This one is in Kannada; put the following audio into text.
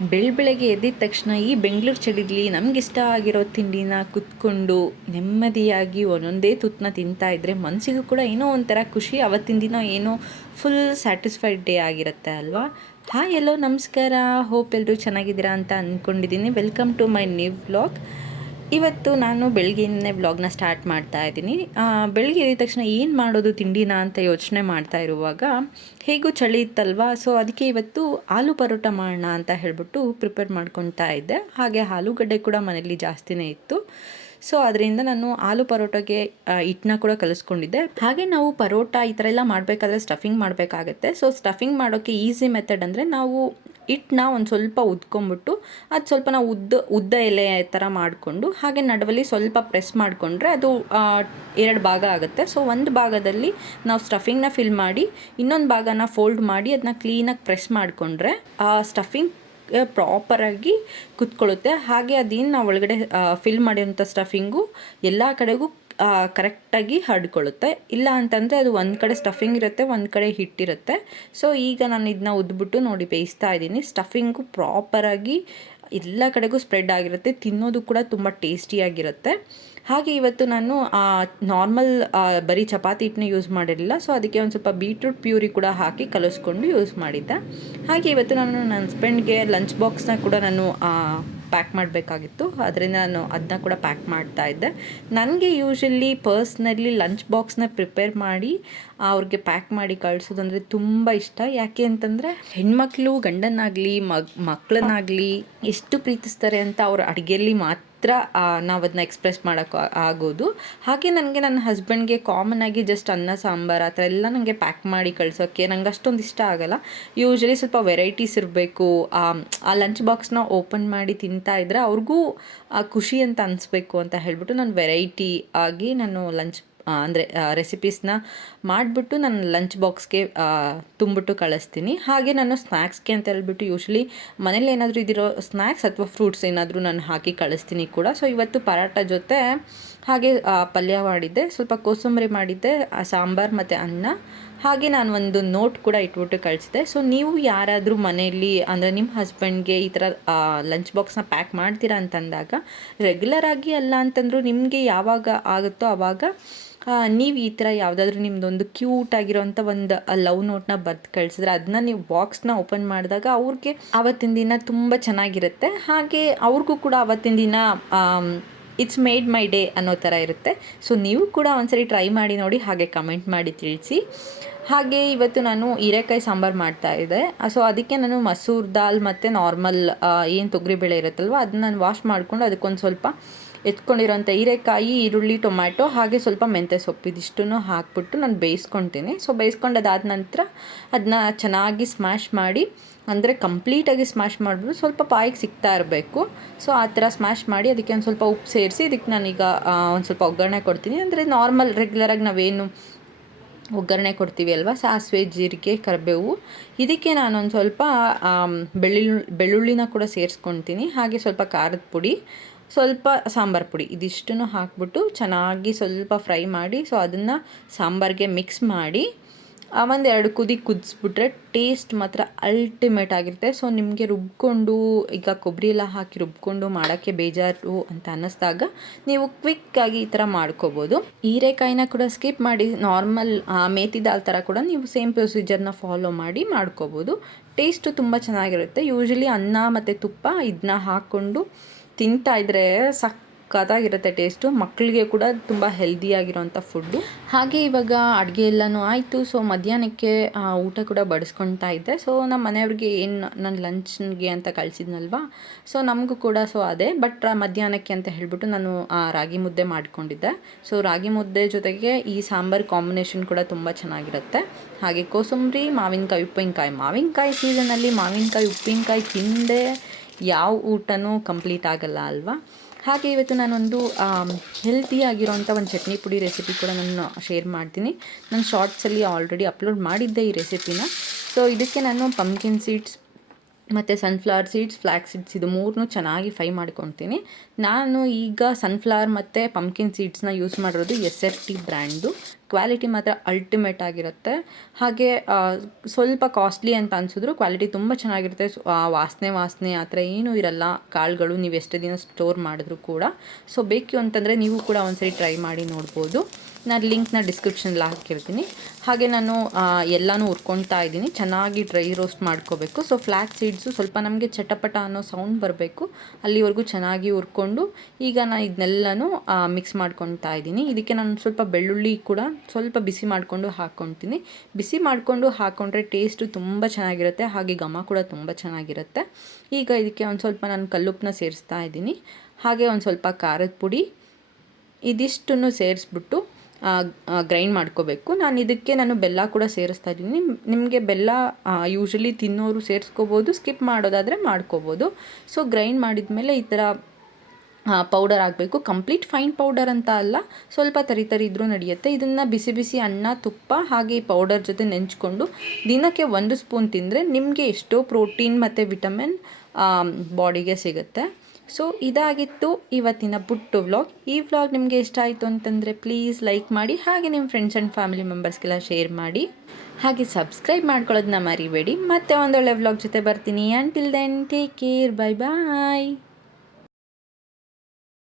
ಬೆಳ ಬೆಳಗ್ಗೆ ಎದ್ದಿದ ತಕ್ಷಣ ಈ ಬೆಂಗಳೂರು ಚಳಿಲಿ ನಮಗಿಷ್ಟ ಆಗಿರೋ ತಿಂಡಿನ ಕುತ್ಕೊಂಡು ನೆಮ್ಮದಿಯಾಗಿ ಒಂದೊಂದೇ ತುತ್ತನ್ನ ತಿಂತಾ ಇದ್ದರೆ ಮನಸ್ಸಿಗೂ ಕೂಡ ಏನೋ ಒಂಥರ ಖುಷಿ. ಅವತ್ತಿನ ದಿನ ಏನೋ ಫುಲ್ ಸ್ಯಾಟಿಸ್ಫೈಡ್ ಡೇ ಆಗಿರುತ್ತೆ ಅಲ್ವಾ? ಹಾಯ್, ಎಲ್ಲೋ ನಮಸ್ಕಾರ. ಹೋಪ್ ಎಲ್ಲರೂ ಚೆನ್ನಾಗಿದ್ದೀರಾ ಅಂತ ಅಂದ್ಕೊಂಡಿದ್ದೀನಿ welcome to my new vlog ಇವತ್ತು ನಾನು ಬೆಳಗ್ಗೆನೇ ವ್ಲಾಗ್ನ ಸ್ಟಾರ್ಟ್ ಮಾಡ್ತಾ ಇದ್ದೀನಿ. ಬೆಳಗ್ಗೆ ಎದ್ದ ತಕ್ಷಣ ಏನು ಮಾಡೋದು ತಿಂಡಿನ ಅಂತ ಯೋಚನೆ ಮಾಡ್ತಾ ಇರುವಾಗ, ಹೇಗೂ ಚಳಿ ಇತ್ತಲ್ವಾ ಸೊ ಅದಕ್ಕೆ ಇವತ್ತು ಆಲೂ ಪರೋಟ ಮಾಡೋಣ ಅಂತ ಹೇಳಿಬಿಟ್ಟು ಪ್ರಿಪೇರ್ ಮಾಡ್ಕೊತಾ ಇದ್ದೆ. ಹಾಗೆ ಆಲೂಗಡ್ಡೆ ಕೂಡ ಮನೇಲಿ ಜಾಸ್ತಿನೇ ಇತ್ತು. ಸೊ ಅದರಿಂದ ನಾನು ಆಲೂ ಪರೋಟಗೆ ಹಿಟ್ಟನ್ನ ಕೂಡ ಕಲಿಸ್ಕೊಂಡಿದ್ದೆ. ಹಾಗೆ ನಾವು ಪರೋಟ ಈ ಥರ ಎಲ್ಲ ಮಾಡಬೇಕಾದ್ರೆ ಸ್ಟಫಿಂಗ್ ಮಾಡಬೇಕಾಗತ್ತೆ. ಸೊ ಸ್ಟಫಿಂಗ್ ಮಾಡೋಕ್ಕೆ ಈಸಿ ಮೆಥಡ್ ಅಂದರೆ ನಾವು ಹಿಟ್ಟನ್ನ ಒಂದು ಸ್ವಲ್ಪ ಉದ್ಕೊಂಬಿಟ್ಟು ಅದು ಸ್ವಲ್ಪ ನಾವು ಉದ್ದ ಉದ್ದ ಎಲೆ ಥರ ಮಾಡಿಕೊಂಡು, ಹಾಗೆ ನಡುವಲ್ಲಿ ಸ್ವಲ್ಪ ಪ್ರೆಸ್ ಮಾಡಿಕೊಂಡ್ರೆ ಅದು ಎರಡು ಭಾಗ ಆಗುತ್ತೆ. ಸೊ ಒಂದು ಭಾಗದಲ್ಲಿ ನಾವು ಸ್ಟಫಿಂಗ್ನ ಫಿಲ್ ಮಾಡಿ, ಇನ್ನೊಂದು ಭಾಗನ ಫೋಲ್ಡ್ ಮಾಡಿ ಅದನ್ನ ಕ್ಲೀನಾಗಿ ಪ್ರೆಸ್ ಮಾಡಿಕೊಂಡ್ರೆ, ಆ ಸ್ಟಫಿಂಗ್ ಪ್ರಾಪರಾಗಿ ಕುತ್ಕೊಳ್ಳುತ್ತೆ. ಹಾಗೆ ಅದೇನು ನಾವು ಒಳಗಡೆ ಫಿಲ್ ಮಾಡಿರೋಂಥ ಸ್ಟಫಿಂಗು ಎಲ್ಲ ಕಡೆಗೂ ಕರೆಕ್ಟಾಗಿ ಹರಡ್ಕೊಳ್ಳುತ್ತೆ. ಇಲ್ಲ ಅಂತಂದರೆ ಅದು ಒಂದು ಕಡೆ ಸ್ಟಫಿಂಗ್ ಇರುತ್ತೆ, ಒಂದು ಕಡೆ ಹಿಟ್ಟಿರುತ್ತೆ ಸೊ ಈಗ ನಾನು ಇದನ್ನ ಉದ್ಬಿಟ್ಟು ನೋಡಿ ಬೇಯಿಸ್ತಾ ಇದ್ದೀನಿ. ಸ್ಟಫಿಂಗು ಪ್ರಾಪರಾಗಿ ಎಲ್ಲ ಕಡೆಗೂ ಸ್ಪ್ರೆಡ್ ಆಗಿರುತ್ತೆ. ತಿನ್ನೋದು ಕೂಡ ತುಂಬ ಟೇಸ್ಟಿಯಾಗಿರುತ್ತೆ ಹಾಗೆ ಇವತ್ತು ನಾನು ನಾರ್ಮಲ್ ಬರೀ ಚಪಾತಿ ಹಿಟ್ಟನ್ನ ಯೂಸ್ ಮಾಡಿರಲಿಲ್ಲ. ಸೊ ಅದಕ್ಕೆ ಒಂದು ಸ್ವಲ್ಪ ಬೀಟ್ರೂಟ್ ಪ್ಯೂರಿ ಕೂಡ ಹಾಕಿ ಕಲಿಸ್ಕೊಂಡು ಯೂಸ್ ಮಾಡಿದ್ದೆ. ಹಾಗೆ ಇವತ್ತು ನಾನು ನನ್ನ ಹಸ್ಬೆಂಡ್ಗೆ ಲಂಚ್ ಬಾಕ್ಸ್ನ ಕೂಡ ನಾನು ಪ್ಯಾಕ್ ಮಾಡಬೇಕಾಗಿತ್ತು. ಅದರಿಂದ ನಾನು ಅದನ್ನ ಕೂಡ ಪ್ಯಾಕ್ ಮಾಡ್ತಾ ಇದ್ದೆ. ನನಗೆ ಯೂಶಲಿ ಪರ್ಸ್ನಲ್ಲಿ ಲಂಚ್ ಬಾಕ್ಸ್ನ ಪ್ರಿಪೇರ್ ಮಾಡಿ, ಅವ್ರಿಗೆ ಪ್ಯಾಕ್ ಮಾಡಿ ಕಳಿಸೋದಂದರೆ ತುಂಬ ಇಷ್ಟ. ಯಾಕೆ ಅಂತಂದರೆ ಹೆಣ್ಮಕ್ಳು ಗಂಡನಾಗಲಿ, ಮಗ್ ಮಕ್ಕಳನ್ನಾಗಲಿ ಎಷ್ಟು ಪ್ರೀತಿಸ್ತಾರೆ ಅಂತ ಅವ್ರ ಅಡುಗೆಯಲ್ಲಿ ಮಾತ್ರ ನಾವು ಅದನ್ನ ಎಕ್ಸ್ಪ್ರೆಸ್ ಮಾಡೋಕ್ಕೆ ಆಗೋದು. ಹಾಗೆ ನನಗೆ ನನ್ನ ಹಸ್ಬೆಂಡ್ಗೆ ಕಾಮನ್ ಆಗಿ ಜಸ್ಟ್ ಅನ್ನ, ಸಾಂಬಾರು ಆ ಥರ ಎಲ್ಲ ನನಗೆ ಪ್ಯಾಕ್ ಮಾಡಿ ಕಳಿಸೋಕ್ಕೆ ನಂಗೆ ಅಷ್ಟೊಂದು ಇಷ್ಟ ಆಗಲ್ಲ. ಯೂಶ್ವಲಿ ಸ್ವಲ್ಪ ವೆರೈಟೀಸ್ ಇರಬೇಕು. ಆ ಲಂಚ್ ಬಾಕ್ಸ್ನ ಓಪನ್ ಮಾಡಿ ತಿಂತಾ ಇದ್ದರೆ ಅವ್ರಿಗೂ ಖುಷಿ ಅಂತ ಅನಿಸ್ಬೇಕು ಅಂತ ಹೇಳ್ಬಿಟ್ಟು ನಾನು ವೆರೈಟಿ ಆಗಿ ನಾನು ಲಂಚ್ ಅಂದರೆ ರೆಸಿಪೀಸ್ನ ಮಾಡಿಬಿಟ್ಟು ನಾನು ಲಂಚ್ ಬಾಕ್ಸ್ಗೆ ತುಂಬಿಟ್ಟು ಕಳಿಸ್ತೀನಿ. ಹಾಗೆ ನಾನು ಸ್ನ್ಯಾಕ್ಸ್ಗೆ ಅಂತ ಹೇಳ್ಬಿಟ್ಟು ಯೂಶ್ವಲಿ ಮನೇಲಿ ಏನಾದರೂ ಇದಿರೋ ಸ್ನ್ಯಾಕ್ಸ್ ಅಥವಾ ಫ್ರೂಟ್ಸ್ ಏನಾದರೂ ನಾನು ಹಾಕಿ ಕಳಿಸ್ತೀನಿ ಕೂಡ. ಸೊ ಇವತ್ತು ಪರಾಟ ಜೊತೆ ಹಾಗೆ ಪಲ್ಯ ಮಾಡಿದ್ದೆ. ಸ್ವಲ್ಪ ಕೋಸಂಬರಿ ಮಾಡಿದ್ದೆ ಸಾಂಬಾರು ಮತ್ತು ಅನ್ನ. ಹಾಗೆ ನಾನು ಒಂದು ನೋಟ್ ಕೂಡ ಇಟ್ಬಿಟ್ಟು ಕಳಿಸಿದೆ ಸೊ ನೀವು ಯಾರಾದರೂ ಮನೆಯಲ್ಲಿ, ಅಂದರೆ ನಿಮ್ಮ ಹಸ್ಬೆಂಡ್ಗೆ ಈ ಥರ ಲಂಚ್ ಬಾಕ್ಸ್ನ ಪ್ಯಾಕ್ ಮಾಡ್ತೀರಾ ಅಂತಂದಾಗ ರೆಗ್ಯುಲರ್ ಆಗಿ ಅಲ್ಲ ಅಂತಂದರೂ ನಿಮಗೆ ಯಾವಾಗ ಆಗುತ್ತೋ ಆವಾಗ ನೀವು ಈ ಥರ ಯಾವುದಾದ್ರೂ ನಿಮ್ಮದೊಂದು ಕ್ಯೂಟ್ ಆಗಿರೋಂಥ ಒಂದು ಲವ್ ನೋಟ್ನ ಬರೆದು ಕಳಿಸಿದ್ರೆ ಅದನ್ನ ನೀವು ಬಾಕ್ಸ್ನ ಓಪನ್ ಮಾಡಿದಾಗ ಅವ್ರಿಗೆ ಆವತ್ತಿನ ದಿನ ತುಂಬ ಚೆನ್ನಾಗಿರುತ್ತೆ. ಹಾಗೆ ಅವ್ರಿಗೂ ಕೂಡ ಆವತ್ತಿನ ದಿನ ಇಟ್ಸ್ ಮೇಡ್ ಮೈ ಡೇ ಅನ್ನೋ ಥರ ಇರುತ್ತೆ. ಸೊ ನೀವು ಕೂಡ ಒಂದ್ಸರಿ ಟ್ರೈ ಮಾಡಿ ನೋಡಿ, ಹಾಗೆ ಕಮೆಂಟ್ ಮಾಡಿ ತಿಳಿಸಿ. ಹಾಗೆ ಇವತ್ತು ನಾನು ಹೀರೆಕಾಯಿ ಸಾಂಬಾರು ಮಾಡ್ತಾ ಇದ್ದೆ. ಸೊ ಅದಕ್ಕೆ ನಾನು ಮಸೂರ್ ದಾಲ್ ಮತ್ತು ನಾರ್ಮಲ್ ಏನು ತೊಗರಿಬೇಳೆ ಇರುತ್ತಲ್ವ, ಅದನ್ನ ನಾನು ವಾಶ್ ಮಾಡಿಕೊಂಡು ಅದಕ್ಕೊಂದು ಸ್ವಲ್ಪ ಎತ್ಕೊಂಡಿರೋಂಥ ಹೀರೆಕಾಯಿ, ಈರುಳ್ಳಿ, ಟೊಮ್ಯಾಟೊ ಹಾಗೆ ಸ್ವಲ್ಪ ಮೆಂತ್ಯ ಸೊಪ್ಪು ಇದಿಷ್ಟನ್ನು ಹಾಕ್ಬಿಟ್ಟು ನಾನು ಬೇಯಿಸ್ಕೊತೀನಿ ಸೊ ಬೇಯಿಸ್ಕೊಂಡದಾದ ನಂತರ ಅದನ್ನ ಚೆನ್ನಾಗಿ ಸ್ಮ್ಯಾಶ್ ಮಾಡಿ, ಅಂದರೆ ಕಂಪ್ಲೀಟಾಗಿ ಸ್ಮ್ಯಾಶ್ ಮಾಡಿಬಿಟ್ಟು ಸ್ವಲ್ಪ ಪಾಯಿಗೆ ಸಿಗ್ತಾ ಇರಬೇಕು. ಸೊ ಆ ಥರ ಸ್ಮ್ಯಾಶ್ ಮಾಡಿ ಅದಕ್ಕೆ ಒಂದು ಸ್ವಲ್ಪ ಉಪ್ಪು ಸೇರಿಸಿ ಇದಕ್ಕೆ ನಾನೀಗ ಒಂದು ಸ್ವಲ್ಪ ಒಗ್ಗರಣೆ ಕೊಡ್ತೀನಿ. ಅಂದರೆ ನಾರ್ಮಲ್ ರೆಗ್ಯುಲರಾಗಿ ನಾವೇನು ಒಗ್ಗರಣೆ ಕೊಡ್ತೀವಿ ಅಲ್ವಾ? ಸಾಸಿವೆ, ಜೀರಿಗೆ, ಕರಿಬೇವು. ಇದಕ್ಕೆ ನಾನೊಂದು ಸ್ವಲ್ಪ ಬೆಳ್ಳುಳ್ಳಿ, ಬೆಳ್ಳುಳ್ಳಿನ ಕೂಡ ಸೇರಿಸ್ಕೊತೀನಿ ಹಾಗೆ ಸ್ವಲ್ಪ ಖಾರದ ಪುಡಿ ಸ್ವಲ್ಪ ಸಾಂಬಾರು ಪುಡಿ. ಇದಿಷ್ಟನ್ನು ಹಾಕ್ಬಿಟ್ಟು ಚೆನ್ನಾಗಿ ಸ್ವಲ್ಪ ಫ್ರೈ ಮಾಡಿ, ಸೊ ಅದನ್ನು ಸಾಂಬಾರಿಗೆ ಮಿಕ್ಸ್ ಮಾಡಿ ಒಂದು ಎರಡು ಕುದಿ ಕುದಿಸ್ಬಿಟ್ರೆ ಟೇಸ್ಟ್ ಮಾತ್ರ ಅಲ್ಟಿಮೇಟ್ ಆಗಿರುತ್ತೆ. ಸೊ ನಿಮಗೆ ರುಬ್ಕೊಂಡು, ಈಗ ಕೊಬ್ಬರಿ ಎಲ್ಲ ಹಾಕಿ ರುಬ್ಕೊಂಡು ಮಾಡೋಕ್ಕೆ ಬೇಜಾರು ಅಂತ ಅನ್ನಿಸ್ದಾಗ ನೀವು ಕ್ವಿಕ್ಕಾಗಿ ಈ ಥರ ಮಾಡ್ಕೋಬೋದು. ಹೀರೆಕಾಯಿನ ಕೂಡ ಸ್ಕಿಪ್ ಮಾಡಿ ನಾರ್ಮಲ್ ಮೇತಿ ದಾಲ್ ಥರ ಕೂಡ ನೀವು ಸೇಮ್ ಪ್ರೊಸೀಜರ್ನ ಫಾಲೋ ಮಾಡಿ ಮಾಡ್ಕೋಬೋದು. ಟೇಸ್ಟು ತುಂಬ ಚೆನ್ನಾಗಿರುತ್ತೆ. ಯೂಶ್ವಲಿ ಅನ್ನ ಮತ್ತು ತುಪ್ಪ ಇದನ್ನ ಹಾಕ್ಕೊಂಡು ತಿಂತಾ ಇದ್ರೆ ಸಕ್ಕತ್ತಾಗಿರುತ್ತೆ ಟೇಸ್ಟು. ಮಕ್ಕಳಿಗೆ ಕೂಡ ತುಂಬ ಹೆಲ್ದಿಯಾಗಿರೋಂಥ ಫುಡ್ಡು. ಹಾಗೆ ಇವಾಗ ಅಡುಗೆ ಎಲ್ಲನೂ ಆಯಿತು. ಸೊ ಮಧ್ಯಾಹ್ನಕ್ಕೆ ಊಟ ಕೂಡ ಬಡಿಸ್ಕೊಳ್ತಾ ಇದ್ದೆ. ಸೊ ನಮ್ಮ ಮನೆಯವ್ರಿಗೆ ಏನು, ನಾನು ಲಂಚ್ಗೆ ಅಂತ ಕಳಿಸಿದ್ನಲ್ವಾ? ಸೊ ನಮಗೂ ಕೂಡ ಸೊ ಅದೇ. ಬಟ್ ಮಧ್ಯಾಹ್ನಕ್ಕೆ ಅಂತ ಹೇಳಿಬಿಟ್ಟು ನಾನು ರಾಗಿ ಮುದ್ದೆ ಮಾಡಿಕೊಂಡಿದ್ದೆ. ಸೊ ರಾಗಿ ಮುದ್ದೆ ಜೊತೆಗೆ ಈ ಸಾಂಬಾರು ಕಾಂಬಿನೇಷನ್ ಕೂಡ ತುಂಬ ಚೆನ್ನಾಗಿರುತ್ತೆ. ಹಾಗೆ ಕೋಸಂಬರಿ, ಮಾವಿನಕಾಯಿ, ಉಪ್ಪಿನಕಾಯಿ. ಮಾವಿನಕಾಯಿ ಸೀಸನಲ್ಲಿ ಮಾವಿನಕಾಯಿ, ಉಪ್ಪಿನಕಾಯಿ ತಿಂದೆ ಯಾವ ಊಟನೂ ಕಂಪ್ಲೀಟ್ ಆಗಲ್ಲ ಅಲ್ವಾ? ಹಾಗೆ ಇವತ್ತು ನಾನೊಂದು ಹೆಲ್ತಿಯಾಗಿರೋಂಥ ಒಂದು ಚಟ್ನಿ ಪುಡಿ ರೆಸಿಪಿ ಕೂಡ ನಾನು ಶೇರ್ ಮಾಡ್ತೀನಿ. ನಾನು ಶಾರ್ಟ್ಸಲ್ಲಿ ಆಲ್ರೆಡಿ ಅಪ್ಲೋಡ್ ಮಾಡಿದ್ದೆ ಈ ರೆಸಿಪಿನ ಸೊ ಇದಕ್ಕೆ ನಾನು ಪಂಪ್ಕಿನ್ ಸೀಡ್ಸ್ ಮತ್ತು ಸನ್ಫ್ಲವರ್ ಸೀಡ್ಸ್ ಫ್ಲ್ಯಾಕ್ ಸೀಡ್ಸ್ ಇದು ಮೂರನ್ನೂ ಚೆನ್ನಾಗಿ ಫ್ರೈ ಮಾಡ್ಕೊತೀನಿ ನಾನು ಈಗ ಸನ್ಫ್ಲವರ್ ಮತ್ತು ಪಂಪ್ಕಿನ್ ಸೀಡ್ಸ್ನ ಯೂಸ್ ಮಾಡಿರೋದು S F T brand quality ಮಾತ್ರ ಅಲ್ಟಿಮೇಟ್ ಆಗಿರುತ್ತೆ. ಹಾಗೆ ಸ್ವಲ್ಪ ಕಾಸ್ಟ್ಲಿ ಅಂತ ಅನಿಸಿದ್ರು ಕ್ವಾಲಿಟಿ ತುಂಬ ಚೆನ್ನಾಗಿರುತ್ತೆ. ವಾಸನೆ ವಾಸನೆ ಆ ಥರ ಏನೂ ಇರಲ್ಲ. ಕಾಳುಗಳು ನೀವು ಎಷ್ಟು ದಿನ ಸ್ಟೋರ್ ಮಾಡಿದ್ರು ಕೂಡ. ಸೊ ಬೇಕು ಅಂತಂದರೆ ನೀವು ಕೂಡ ಒಂದ್ಸರಿ ಟ್ರೈ ಮಾಡಿ ನೋಡ್ಬೋದು. ನಾನು ಲಿಂಕ್ನ ಡಿಸ್ಕ್ರಿಪ್ಷನಲ್ಲಿ ಹಾಕಿರ್ತೀನಿ ಹಾಗೆ ನಾನು ಎಲ್ಲನೂ ಹುರ್ಕೊಳ್ತಾ ಇದ್ದೀನಿ. ಚೆನ್ನಾಗಿ ಡ್ರೈ ರೋಸ್ಟ್ ಮಾಡ್ಕೋಬೇಕು. ಸೊ ಫ್ಲ್ಯಾಕ್ ಸೀಡ್ಸು ಸ್ವಲ್ಪ ನಮಗೆ ಚಟಪಟ ಅನ್ನೋ ಸೌಂಡ್ ಬರಬೇಕು. ಅಲ್ಲಿವರೆಗೂ ಚೆನ್ನಾಗಿ ಹುರ್ಕೊಂಡು, ಈಗ ನಾನು ಇದನ್ನೆಲ್ಲನೂ ಮಿಕ್ಸ್ ಮಾಡ್ಕೊತಾ ಇದ್ದೀನಿ. ಇದಕ್ಕೆ ನಾನು ಸ್ವಲ್ಪ ಬೆಳ್ಳುಳ್ಳಿ ಕೂಡ ಸ್ವಲ್ಪ ಬಿಸಿ ಮಾಡಿಕೊಂಡು ಹಾಕ್ಕೊತೀನಿ ಬಿಸಿ ಮಾಡಿಕೊಂಡು ಹಾಕ್ಕೊಂಡ್ರೆ ಟೇಸ್ಟು ತುಂಬ ಚೆನ್ನಾಗಿರುತ್ತೆ. ಹಾಗೆ ಘಮ ಕೂಡ ತುಂಬ ಚೆನ್ನಾಗಿರುತ್ತೆ. ಈಗ ಇದಕ್ಕೆ ಒಂದು ಸ್ವಲ್ಪ ನಾನು ಕಲ್ಲುಪ್ಪನ್ನ ಸೇರಿಸ್ತಾ ಇದ್ದೀನಿ. ಹಾಗೆ ಒಂದು ಸ್ವಲ್ಪ ಖಾರದ ಪುಡಿ, ಇದಿಷ್ಟನ್ನು ಸೇರಿಸ್ಬಿಟ್ಟು ಗ್ರೈಂಡ್ ಮಾಡ್ಕೋಬೇಕು. ನಾನು ಇದಕ್ಕೆ ನಾನು ಬೆಲ್ಲ ಕೂಡ ಸೇರಿಸ್ತಾ ಇದ್ದೀನಿ. ನಿಮಗೆ ಬೆಲ್ಲ ಯೂಶ್ವಲಿ ತಿನ್ನೋರು ಸೇರಿಸ್ಕೋಬೋದು ಸ್ಕಿಪ್ ಮಾಡೋದಾದರೆ ಮಾಡ್ಕೋಬೋದು. ಸೊ ಗ್ರೈಂಡ್ ಮಾಡಿದ ಮೇಲೆ ಈ ಥರ ಪೌಡರ್ ಆಗಬೇಕು ಕಂಪ್ಲೀಟ್ ಫೈನ್ ಪೌಡರ್ ಅಂತ ಅಲ್ಲ, ಸ್ವಲ್ಪ ತರಿ ತರಿ ಇದ್ರೂ ನಡೆಯುತ್ತೆ. ಇದನ್ನು ಬಿಸಿ ಬಿಸಿ ಅನ್ನ, ತುಪ್ಪ, ಹಾಗೆ ಪೌಡರ್ ಜೊತೆ ನೆಂಚ್ಕೊಂಡು ದಿನಕ್ಕೆ ಒಂದು ಸ್ಪೂನ್ ತಿಂದರೆ ನಿಮಗೆ ಎಷ್ಟೋ ಪ್ರೋಟೀನ್ ಮತ್ತು ವಿಟಮಿನ್ ಬಾಡಿಗೆ ಸಿಗುತ್ತೆ. ಸೊ ಇದಾಗಿತ್ತು ಇವತ್ತಿನ ಬುಟ್ಟು ವ್ಲಾಗ್ ಈ ವ್ಲಾಗ್ ನಿಮಗೆ ಇಷ್ಟ ಆಯಿತು ಅಂತಂದರೆ ಪ್ಲೀಸ್ ಲೈಕ್ ಮಾಡಿ, ಹಾಗೆ ನಿಮ್ಮ ಫ್ರೆಂಡ್ಸ್ ಆ್ಯಂಡ್ ಫ್ಯಾಮಿಲಿ ಮೆಂಬರ್ಸ್ಗೆಲ್ಲ ಶೇರ್ ಮಾಡಿ. ಹಾಗೆ ಸಬ್ಸ್ಕ್ರೈಬ್ ಮಾಡ್ಕೊಳ್ಳೋದನ್ನ ಮರಿಬೇಡಿ. ಮತ್ತೆ ಒಂದೊಳ್ಳೆ ವ್ಲಾಗ್ ಜೊತೆ ಬರ್ತೀನಿ. And till then take care bye bye